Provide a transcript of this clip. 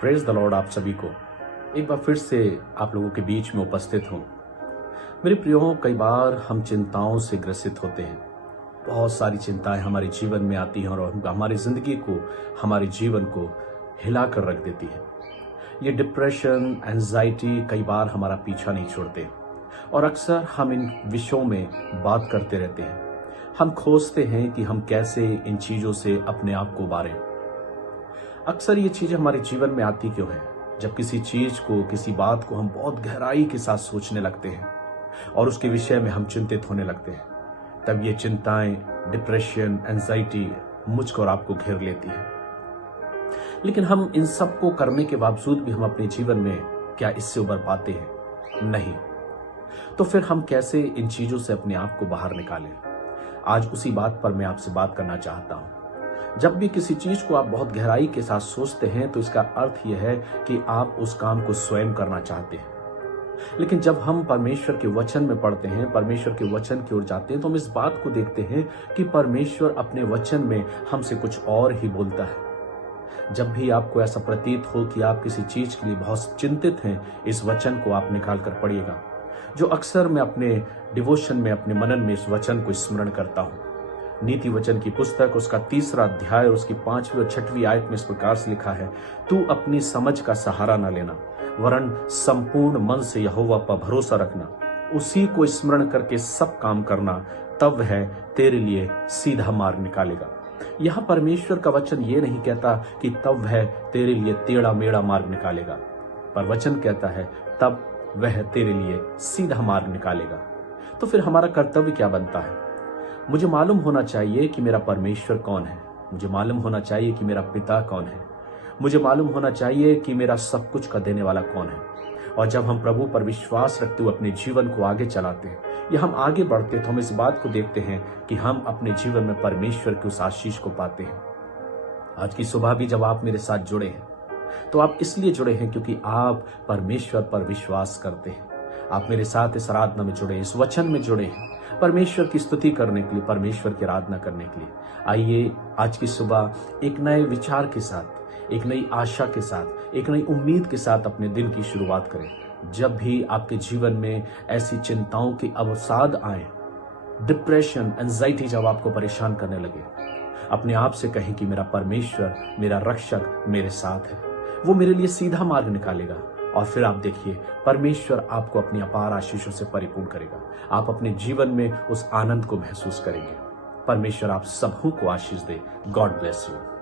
Praise the Lord आप सभी को एक बार फिर से आप लोगों के बीच में उपस्थित हूँ। मेरे प्रियो, कई बार हम चिंताओं से ग्रसित होते हैं। बहुत सारी चिंताएं हमारे जीवन में आती हैं और हमारी जिंदगी को, हमारे जीवन को हिला कर रख देती है। ये डिप्रेशन, एंजाइटी कई बार हमारा पीछा नहीं छोड़ते और अक्सर हम इन विषयों में बात करते रहते हैं। हम खोजते हैं कि हम कैसे इन चीजों से अपने आप को उबारें। अक्सर ये चीजें हमारे जीवन में आती क्यों है? जब किसी चीज को, किसी बात को हम बहुत गहराई के साथ सोचने लगते हैं और उसके विषय में हम चिंतित होने लगते हैं, तब ये चिंताएं, डिप्रेशन, एंजाइटी मुझको और आपको घेर लेती है। लेकिन हम इन सब को करने के बावजूद भी हम अपने जीवन में क्या इससे उबर पाते हैं? नहीं। तो फिर हम कैसे इन चीजों से अपने आप को बाहर निकालें? आज उसी बात पर मैं आपसे बात करना चाहता हूं। जब भी किसी चीज को आप बहुत गहराई के साथ सोचते हैं तो इसका अर्थ यह है कि आप उस काम को स्वयं करना चाहते हैं। लेकिन जब हम परमेश्वर के वचन में पढ़ते हैं, परमेश्वर के वचन की ओर जाते हैं, तो हम इस बात को देखते हैं कि परमेश्वर अपने वचन में हमसे कुछ और ही बोलता है। जब भी आपको ऐसा प्रतीत हो कि आप किसी चीज के लिए बहुत चिंतित हैं, इस वचन को आप निकाल कर पढ़िएगा। जो अक्सर मैं अपने डिवोशन में, अपने मनन में इस वचन को स्मरण करता हूं। नीति वचन की पुस्तक, उसका 3 अध्याय और उसकी 5वीं और 6वीं आयत में इस प्रकार से लिखा है, तू अपनी समझ का सहारा न लेना, वरन संपूर्ण मन से यहोवा पर भरोसा रखना, उसी को स्मरण करके सब काम करना, तब वह तेरे लिए सीधा मार्ग निकालेगा। यह परमेश्वर का वचन ये नहीं कहता कि तब वह तेरे लिए टेढ़ा मेढ़ा मार्ग निकालेगा, पर वचन कहता है तब वह तेरे लिए सीधा मार्ग निकालेगा। तो फिर हमारा कर्तव्य क्या बनता है? मुझे मालूम होना चाहिए कि मेरा परमेश्वर कौन है। मुझे मालूम होना चाहिए कि मेरा पिता कौन है। मुझे मालूम होना चाहिए कि मेरा सब कुछ का देने वाला कौन है। और जब हम प्रभु पर विश्वास रखते हुए अपने जीवन को आगे चलाते हैं या हम आगे बढ़ते हैं, तो हम इस बात को देखते हैं कि हम अपने जीवन में परमेश्वर की उस आशीष को पाते हैं। आज की सुबह भी जब आप मेरे साथ जुड़े हैं, तो आप इसलिए जुड़े हैं क्योंकि आप परमेश्वर पर विश्वास करते हैं। आप मेरे साथ इस आराधना में जुड़े, इस वचन में जुड़े हैं, परमेश्वर की स्तुति करने के लिए, परमेश्वर की आराधना करने के लिए। आइए आज की सुबह एक नए विचार के साथ, एक नई आशा के साथ, एक नई उम्मीद के साथ अपने दिन की शुरुआत करें। जब भी आपके जीवन में ऐसी चिंताओं की अवसाद आए, डिप्रेशन, एंजाइटी जब आपको परेशान करने लगे, अपने आप से कहें कि मेरा परमेश्वर, मेरा रक्षक मेरे साथ है, वो मेरे लिए सीधा मार्ग निकालेगा। और फिर आप देखिए, परमेश्वर आपको अपनी अपार आशीषों से परिपूर्ण करेगा। आप अपने जीवन में उस आनंद को महसूस करेंगे। परमेश्वर आप सबों को आशीष दे। God bless you.